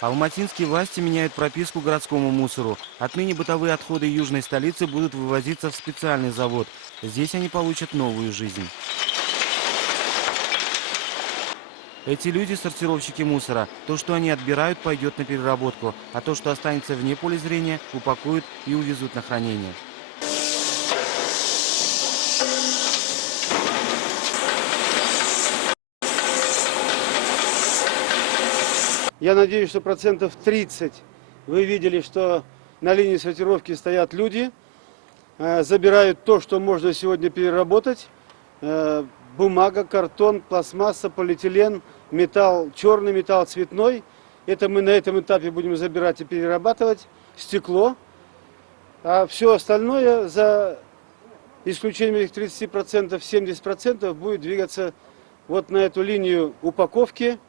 Алматинские власти меняют прописку городскому мусору. Отныне бытовые отходы южной столицы будут вывозиться в специальный завод. Здесь они получат новую жизнь. Эти люди – сортировщики мусора. То, что они отбирают, пойдет на переработку, а то, что останется вне поля зрения, упакуют и увезут на хранение. Я надеюсь, что 30% вы видели, что на линии сортировки стоят люди, забирают то, что можно сегодня переработать. Бумага, картон, пластмасса, полиэтилен, металл, черный металл, цветной. Это мы на этом этапе будем забирать и перерабатывать. Стекло. А все остальное, за исключением этих 30%, 70% будет двигаться вот на эту линию упаковки.